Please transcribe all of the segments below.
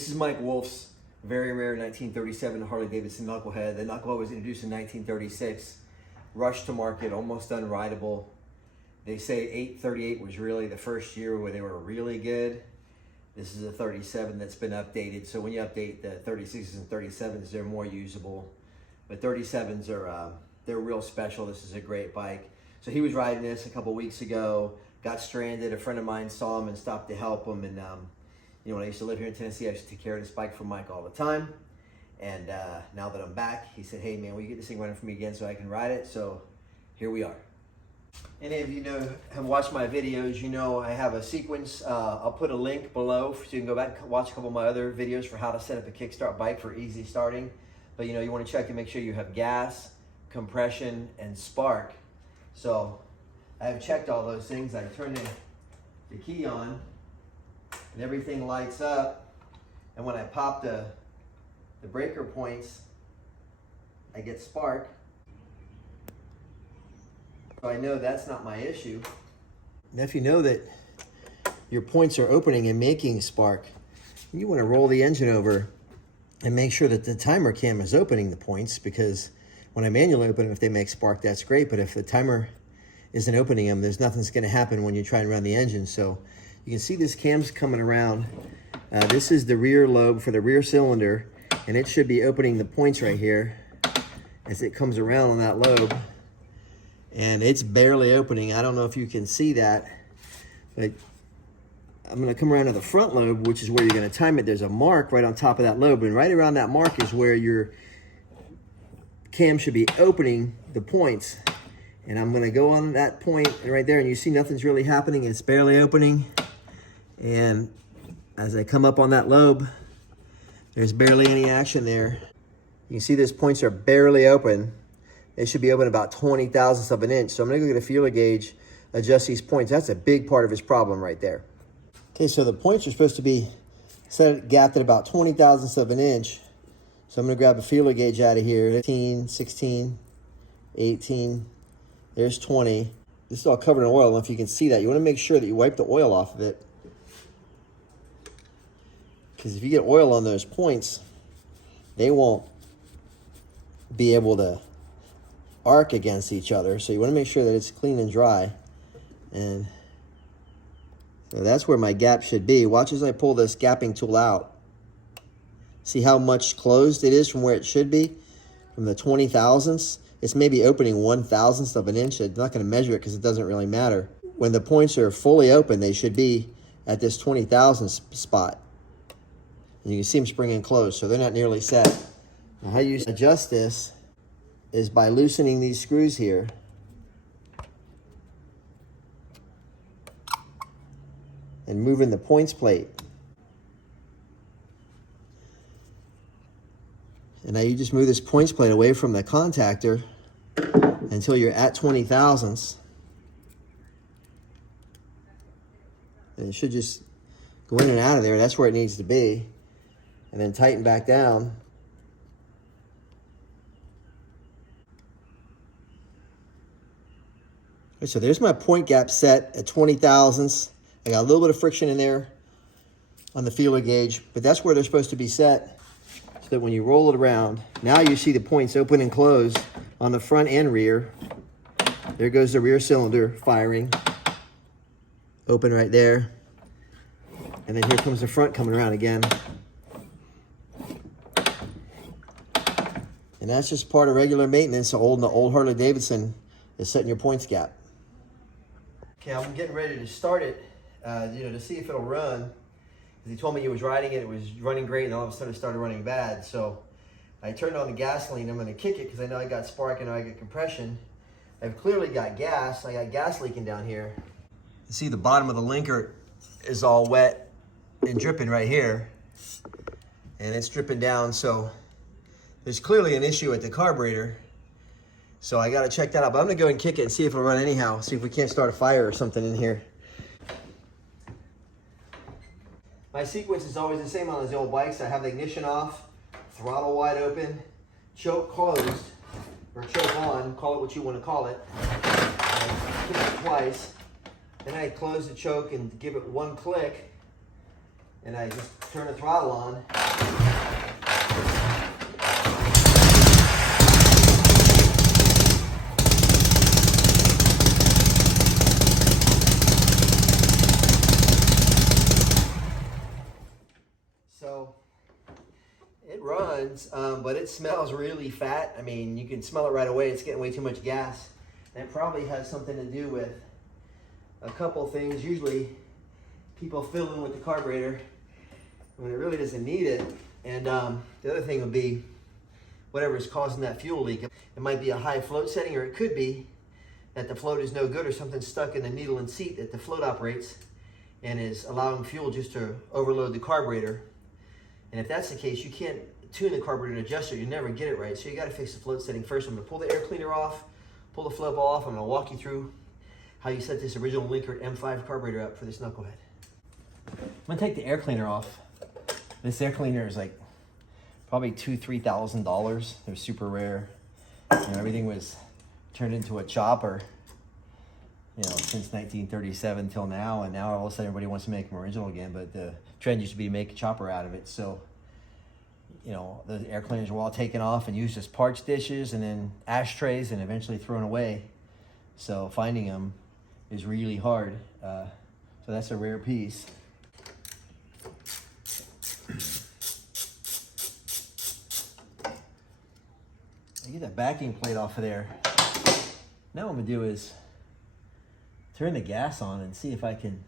This is Mike Wolfe's very rare 1937 Harley-Davidson Knucklehead. The Knucklehead was introduced in 1936, rushed to market, almost unrideable. They say 838 was really the first year where they were really good. This is a 37 that's been updated. So when you update the 36s and 37s, they're more usable. But 37s are they're real special. This is a great bike. So he was riding this a couple weeks ago, got stranded. A friend of mine saw him and stopped to help him. And you know, when I used to live here in Tennessee, I used to take care of this bike for Mike all the time. And now that I'm back, he said, hey man, will you get this thing running for me again so I can ride it? So here we are. Any of you have watched my videos, you know I have a sequence. I'll put a link below so you can go back and watch a couple of my other videos for how to set up a kickstart bike for easy starting. But you know, you want to check and make sure you have gas, compression, and spark. So I have checked all those things. I turn the key on and everything lights up. And when I pop the breaker points, I get spark. So I know that's not my issue. Now if you know that your points are opening and making spark, you want to roll the engine over and make sure that the timer cam is opening the points, because when I manually open them, if they make spark, that's great. But if the timer isn't opening them, there's nothing's going to happen when you try and run the engine. So you can see this cam's coming around. This is the rear lobe for the rear cylinder, and it should be opening the points right here as it comes around on that lobe. And it's barely opening. I don't know if you can see that, but I'm going to come around to the front lobe, which is where you're going to time it. There's a mark right on top of that lobe, and right around that mark is where your cam should be opening the points. And I'm going to go on that point right there, and you see nothing's really happening. It's barely opening. And as I come up on that lobe, there's barely any action there. You can see these points are barely open. They should be open about 20 thousandths of an inch. So I'm going to go get a feeler gauge, adjust these points. That's a big part of his problem right there. Okay, so the points are supposed to be gapped at about 20 thousandths of an inch. So I'm going to grab a feeler gauge out of here. 15, 16, 18, there's 20. This is all covered in oil. I don't know if you can see that. You want to make sure that you wipe the oil off of it, because if you get oil on those points, they won't be able to arc against each other. So you want to make sure that it's clean and dry. And so that's where my gap should be. Watch as I pull this gapping tool out. See how much closed it is from where it should be? From the 20 thousandths. It's maybe opening 1/1000th of an inch. I'm not going to measure it because it doesn't really matter. When the points are fully open, they should be at this 20 thousandths spot. And you can see them springing closed, so they're not nearly set. Now, how you adjust this is by loosening these screws here. And moving the points plate. And now you just move this points plate away from the contactor until you're at 20 thousandths. And it should just go in and out of there. That's where it needs to be. And then tighten back down. So there's my point gap set at 20 thousandths. I got a little bit of friction in there on the feeler gauge, but that's where they're supposed to be set, so that when you roll it around, now you see the points open and close on the front and rear. There goes the rear cylinder firing. Open right there. And then here comes the front coming around again. And that's just part of regular maintenance. The old Harley-Davidson is setting your points gap. Okay, I'm getting ready to start it, you know, to see if it'll run. He told me he was riding it was running great, and all of a sudden it started running bad. So I turned on the gasoline. I'm going to kick it because I know I got spark and I know I got compression. I've clearly got gas. I got gas leaking down here. You see the bottom of the Linkert is all wet and dripping right here, and it's dripping down. So there's clearly an issue at the carburetor. So I got to check that out. But I'm going to go and kick it and see if it'll run anyhow. See if we can't start a fire or something in here. My sequence is always the same on those old bikes. I have the ignition off, throttle wide open, choke closed, or choke on, call it what you want to call it. I kick it twice. Then I close the choke and give it one click. and I just turn the throttle on. So it runs, but it smells really fat. I mean, you can smell it right away. It's getting way too much gas. And it probably has something to do with a couple things. Usually people fill in with the carburetor when it really doesn't need it. And the other thing would be whatever is causing that fuel leak. It might be a high float setting, or it could be that the float is no good, or something stuck in the needle and seat that the float operates and is allowing fuel just to overload the carburetor. And if that's the case, you can't tune the carburetor to adjust it. You never get it right. So you got to fix the float setting first. I'm going to pull the air cleaner off, pull the float ball off. I'm going to walk you through how you set this original Linkert M5 carburetor up for this knucklehead. I'm going to take the air cleaner off. This air cleaner is like probably $2,000-$3,000. They're super rare. You know, everything was turned into a chopper, you know, since 1937 till now, and now all of a sudden everybody wants to make them original again, but the trend used to be to make a chopper out of it. So, you know, the air cleaners were all taken off and used as parts dishes and then ashtrays and eventually thrown away. So finding them is really hard. So that's a rare piece. I get that backing plate off of there. Now what I'm gonna do is turn the gas on and see if I can,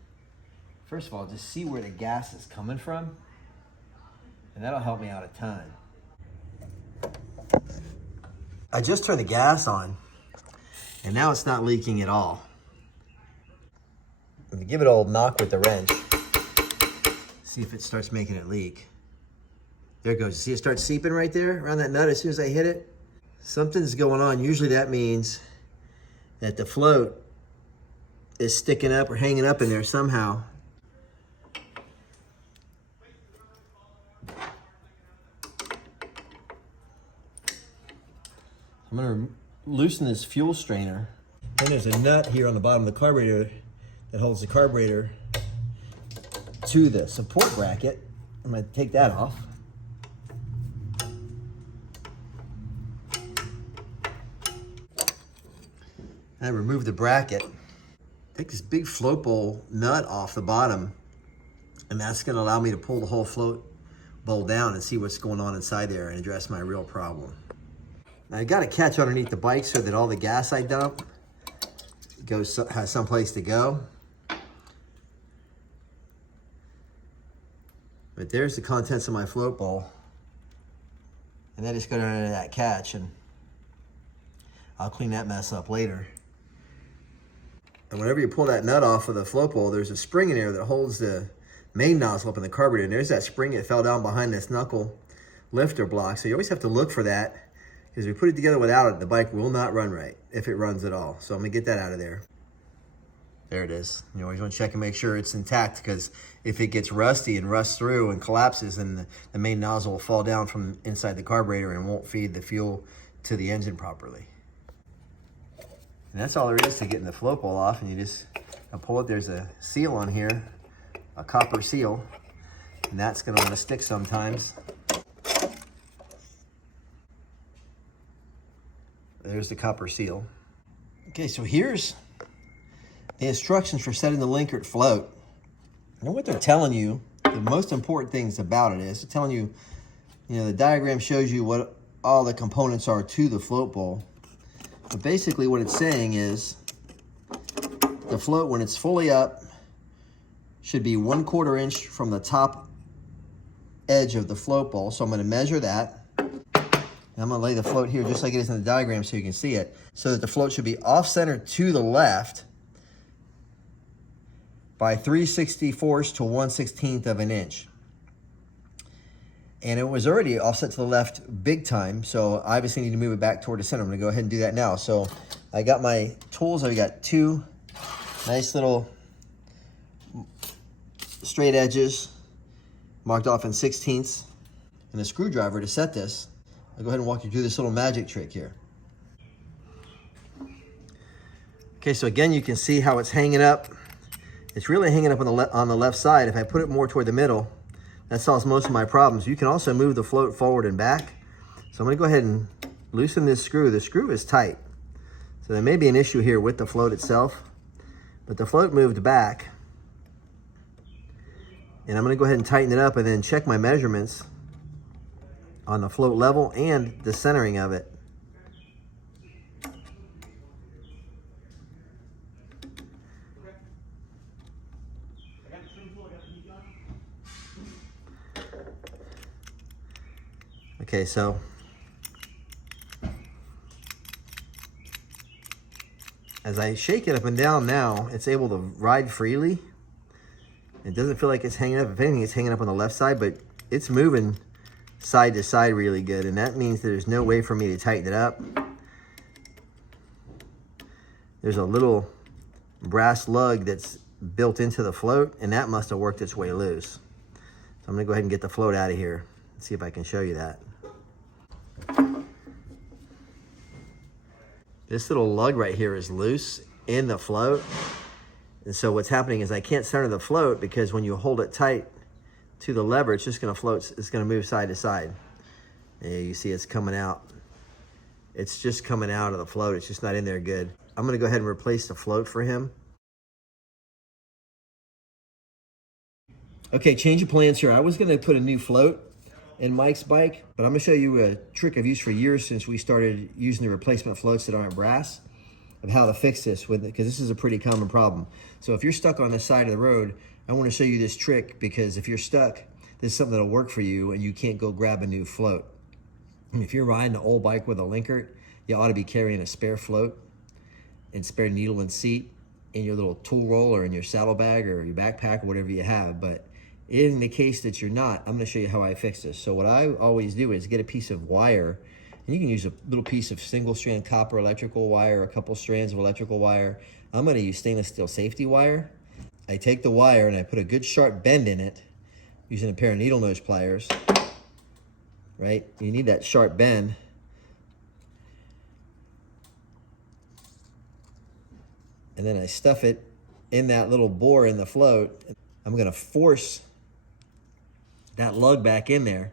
first of all, just see where the gas is coming from. And that'll help me out a ton. I just turned the gas on and now it's not leaking at all. I'm gonna give it an old knock with the wrench. See if it starts making it leak. There it goes. See it start seeping right there around that nut as soon as I hit it? Something's going on. Usually that means that the float is sticking up or hanging up in there somehow. I'm gonna loosen this fuel strainer. Then there's a nut here on the bottom of the carburetor that holds the carburetor to the support bracket. I'm gonna take that off. I remove the bracket. Take this big float bowl nut off the bottom, and that's gonna allow me to pull the whole float bowl down and see what's going on inside there and address my real problem. Now I got a catch underneath the bike so that all the gas I dump has someplace to go. But there's the contents of my float bowl. And that just go down into that catch, and I'll clean that mess up later. And whenever you pull that nut off of the float bowl, there's a spring in there that holds the main nozzle up in the carburetor. And there's that spring that fell down behind this knuckle lifter block. So you always have to look for that, because if we put it together without it, the bike will not run right, if it runs at all. So I'm gonna get that out of there. There it is. You always want to check and make sure it's intact, because if it gets rusty and rusts through and collapses, then the main nozzle will fall down from inside the carburetor and won't feed the fuel to the engine properly. And that's all there is to getting the float bowl off. And you just pull it. There's a seal on here, a copper seal, and that's going to want to stick sometimes. There's the copper seal. Okay, so here's the instructions for setting the Linkert float. And what they're telling you, the most important things about it is they're telling you, you know, the diagram shows you what all the components are to the float bowl. But basically what it's saying is the float, when it's fully up, should be 1/4 inch from the top edge of the float bowl. So I'm going to measure that. And I'm going to lay the float here just like it is in the diagram so you can see it. So that the float should be off-center to the left by 3/64 to 1/16 of an inch. And it was already offset to the left big time, so I obviously need to move it back toward the center. I'm gonna go ahead and do that now. So I got my tools. I've got two nice little straight edges marked off in 1/16 and a screwdriver to set this. I'll go ahead and walk you through this little magic trick here. Okay, so again, you can see how it's hanging up. It's really hanging up on the left side. If I put it more toward the middle, That solves most of my problems. You can also move the float forward and back. So I'm gonna go ahead and loosen this screw. The screw is tight. So there may be an issue here with the float itself, but the float moved back. And I'm gonna go ahead and tighten it up and then check my measurements on the float level and the centering of it. Okay, so as I shake it up and down now, it's able to ride freely. It doesn't feel like it's hanging up. If anything, it's hanging up on the left side, but it's moving side to side really good, and that means there's no way for me to tighten it up. There's a little brass lug that's built into the float, and that must have worked its way loose. So I'm gonna go ahead and get the float out of here and see if I can show you that. This little lug right here is loose in the float. And so what's happening is I can't center the float because when you hold it tight to the lever, it's just gonna float, it's gonna move side to side. And you see it's coming out. It's just coming out of the float. It's just not in there good. I'm gonna go ahead and replace the float for him. Okay, change of plans here. I was gonna put a new float in Mike's bike, but I'm gonna show you a trick I've used for years since we started using the replacement floats that aren't brass, of how to fix this with it, because this is a pretty common problem. So if you're stuck on the side of the road, I want to show you this trick, because if you're stuck, this is something that'll work for you and you can't go grab a new float. And if you're riding an old bike with a Linkert, you ought to be carrying a spare float and spare needle and seat in your little tool roll or in your saddlebag or your backpack or whatever you have. But in the case that you're not, I'm going to show you how I fix this. So what I always do is get a piece of wire. And you can use a little piece of single strand copper electrical wire, a couple strands of electrical wire. I'm gonna use stainless steel safety wire. I take the wire and I put a good sharp bend in it using a pair of needle nose pliers, right? You need that sharp bend. And then I stuff it in that little bore in the float. I'm gonna force that lug back in there.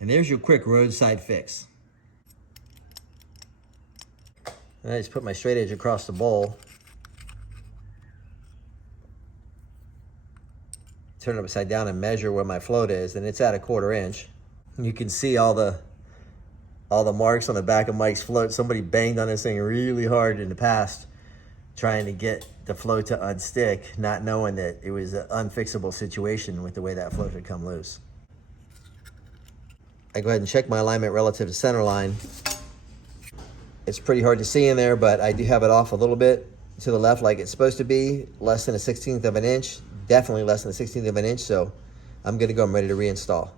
And there's your quick roadside fix. And I just put my straight edge across the bowl. Turn it upside down and measure where my float is, and it's at 1/4 inch. And you can see all the marks on the back of Mike's float. Somebody banged on this thing really hard in the past, trying to get the float to unstick, not knowing that it was an unfixable situation with the way that float had come loose. I go ahead and check my alignment relative to center line. It's pretty hard to see in there, but I do have it off a little bit to the left like it's supposed to be, less than 1/16 of an inch, definitely less than 1/16 of an inch, so I'm gonna go, I'm ready to reinstall.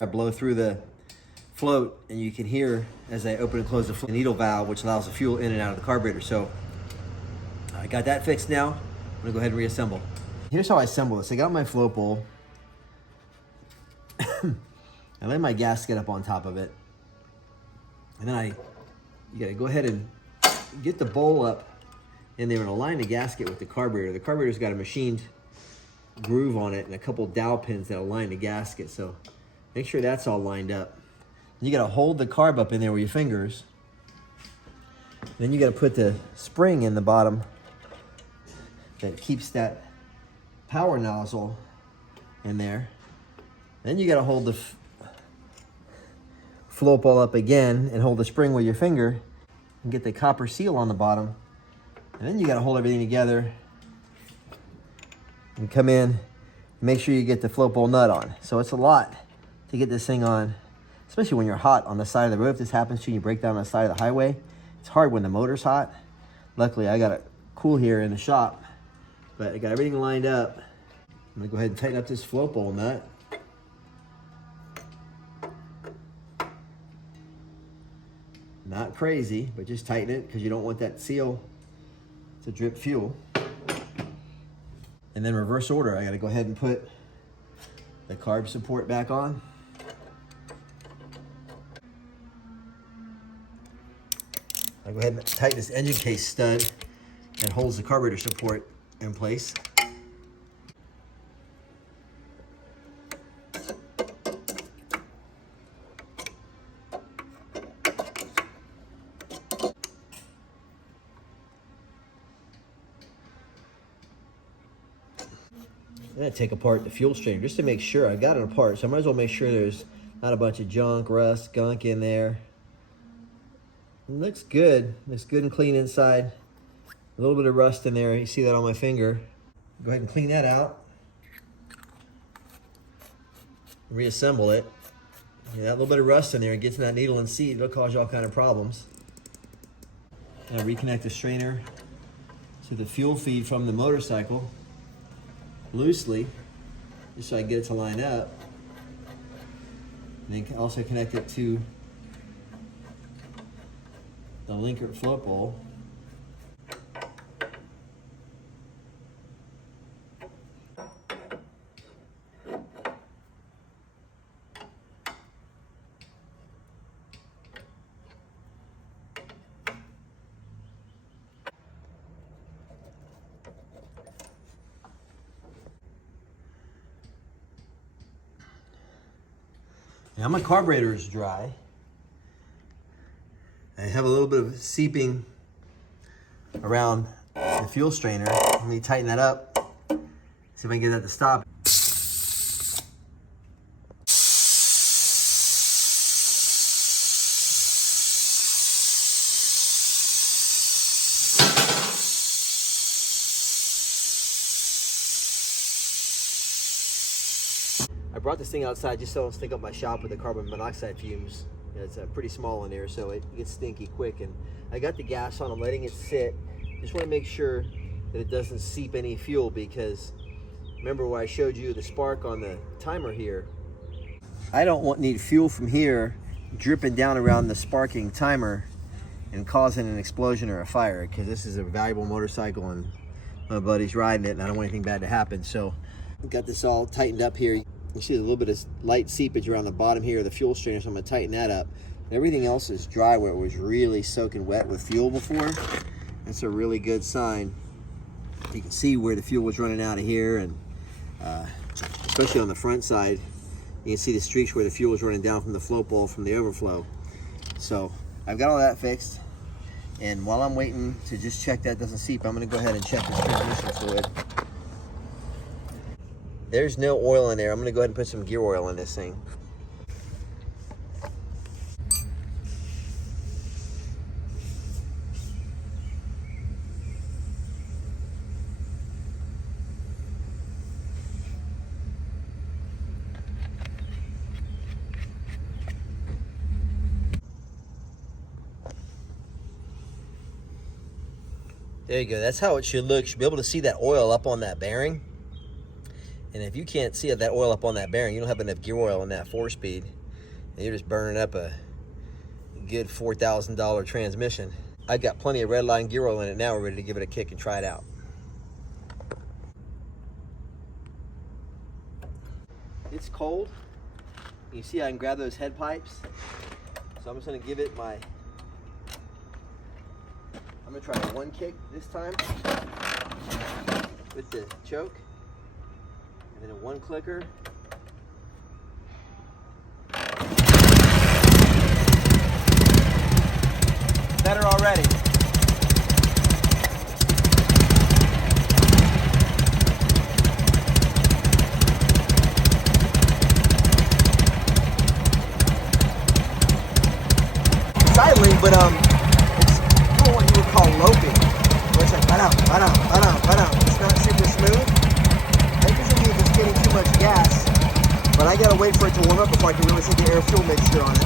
I blow through the float and you can hear as I open and close the needle valve, which allows the fuel in and out of the carburetor. So I got that fixed now. I'm gonna go ahead and reassemble. Here's how I assemble this. I got my float bowl. I lay my gasket up on top of it. And then you gotta go ahead and get the bowl up in there and align the gasket with the carburetor. The carburetor's got a machined groove on it and a couple dowel pins that align the gasket. So make sure that's all lined up. You gotta hold the carb up in there with your fingers. Then you gotta put the spring in the bottom that keeps that power nozzle in there. Then you gotta hold the float ball up again and hold the spring with your finger and get the copper seal on the bottom. And then you gotta hold everything together and come in and make sure you get the float bowl nut on. So it's a lot to get this thing on, especially when you're hot on the side of the road. If this happens to you, you break down on the side of the highway, it's hard when the motor's hot. Luckily, I got a cool here in the shop, but I got everything lined up. I'm gonna go ahead and tighten up this float bowl nut. Not crazy, but just tighten it because you don't want that seal to drip fuel. And then reverse order, I gotta go ahead and put the carb support back on. I'll go ahead and tighten this engine case stud that holds the carburetor support in place. I'm gonna take apart the fuel strainer just to make sure I got it apart. So I might as well make sure there's not a bunch of junk, rust, gunk in there. It looks good. Looks good and clean inside. A little bit of rust in there. You see that on my finger. Go ahead and clean that out. Reassemble it. Yeah, that little bit of rust in there, it gets in that needle and seat. It'll cause you all kind of problems. Now reconnect the strainer to the fuel feed from the motorcycle loosely, just so I can get it to line up. And then also connect it to the Linkert float bowl. Now my carburetor is dry. I have a little bit of seeping around the fuel strainer. Let me tighten that up. See if I can get that to stop. I brought this thing outside just so I don't stink up my shop with the carbon monoxide fumes. It's pretty small in there, so it gets stinky quick. And I got the gas on, I'm letting it sit. Just want to make sure that it doesn't seep any fuel, because remember where I showed you the spark on the timer here? I don't need fuel from here dripping down around the sparking timer and causing an explosion or a fire, because this is a valuable motorcycle and my buddy's riding it and I don't want anything bad to happen. So I've got this all tightened up here. You see a little bit of light seepage around the bottom here of the fuel strainer, so I'm going to tighten that up. Everything else is dry where it was really soaking wet with fuel before. That's a really good sign. You can see where the fuel was running out of here, and especially on the front side, you can see the streaks where the fuel was running down from the float bowl from the overflow. So I've got all that fixed, and while I'm waiting to just check that doesn't seep, I'm going to go ahead and check this transmission fluid. There's no oil in there. I'm going to go ahead and put some gear oil in this thing. There you go. That's how it should look. You should be able to see that oil up on that bearing. And if you can't see that oil up on that bearing, you don't have enough gear oil in that 4-speed, and you're just burning up a good $4,000 transmission. I've got plenty of red line gear oil in it now. We're ready to give it a kick and try it out. It's cold. You see I can grab those head pipes. So I'm just going to give it I'm going to try one kick this time with the choke. And then a one clicker. Better already. Sidling, but it's doing what you would call loping. Where it's like ba-dum. It's not super smooth. It's getting too much gas, but I gotta wait for it to warm up before I can really see the air fuel mixture on it.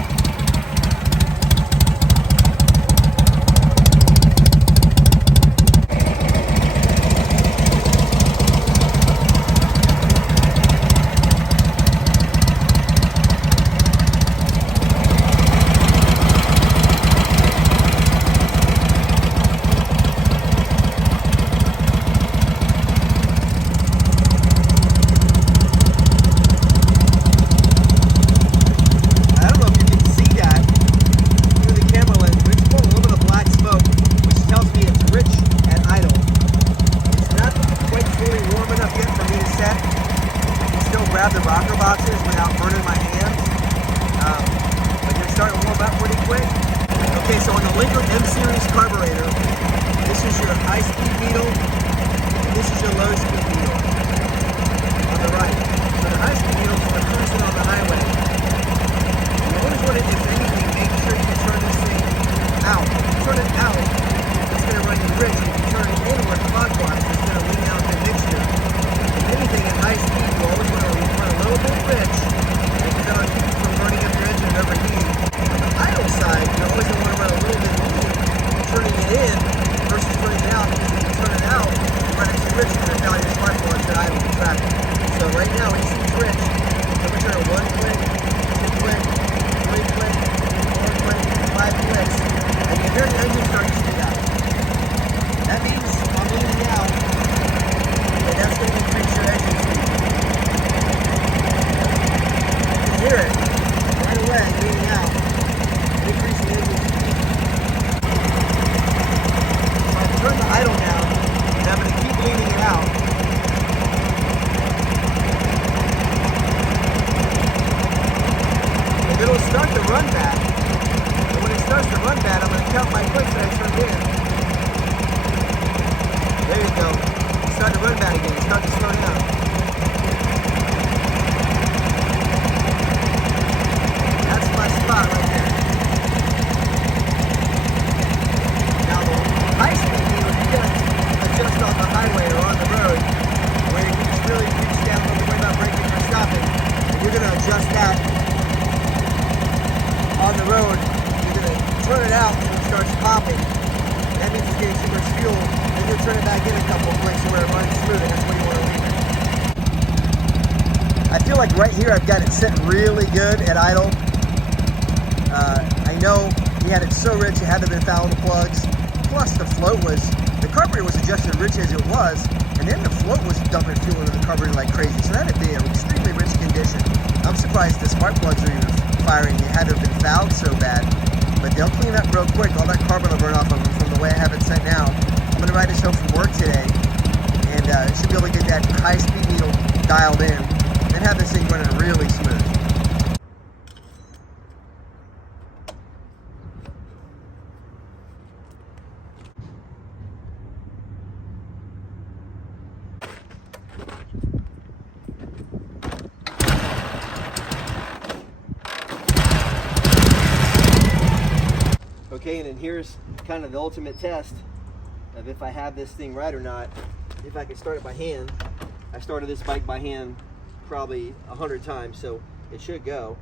Okay, so on the Linkert M Series carburetor, this is your high-speed needle, and this is your low-speed needle on the right. So the high-speed needle is for cruising on the highway. You always want to, if anything, make sure you turn this thing out. If you turn it out, it's going to run you rich. If you turn it inward clockwise, it's going to lean out the mixture. If anything, at high speed, you always want to run a little bit rich, and you're going to keep you from burning up your engine and overheating. On the idle side, you always want to run a little bit lean, turning it in versus turning it out, because if you turn it out, you run it too rich, you're going to tell your spark plugs that idle in traffic. So right now, when you see it's rich, so we turn 1 click, 2 click, 3 click, 4 click, 5 clicks, and you hear the engine start to speed up. That means I'm leaning out, and that's going to increase your engine speed. You can hear it right away, leaning out, increasing engine speed. So I turn the idle down, and I'm going to keep leaning it out. And it'll start to run bad. And when it starts to run bad, I'm going to count my clicks that I turned in. There you go. It's starting to run bad again. It's starting to slow down. That's my spot right there. Now the high speed needle, you can adjust on the highway or on the road, where you can just really reach down, don't worry about braking or stopping. And you're going to adjust that on the road. You're going to turn it out when it starts popping. That means it's getting too much fuel. Then you'll turn it back in a couple of places where it runs smooth, and that's where you want to leave it. I feel like right here I've got it set really good at idle. I know he had it so rich it had to have been fouling the plugs. Plus the carburetor was adjusted rich as it was, and then the float was dumping fuel into the carburetor like crazy. So that had to be an extremely rich condition. I'm surprised the spark plugs are even firing. They had to have been fouled so bad. But they'll clean up real quick. All that carbon will burn off of them from the way I have it set now. I'm going to ride this home from work today, and should be able to get that high-speed needle dialed in and have this thing running really smooth. Okay, and then here's kind of the ultimate test of if I have this thing right or not. If I can start it by hand. I started this bike by hand probably 100 times, so it should go.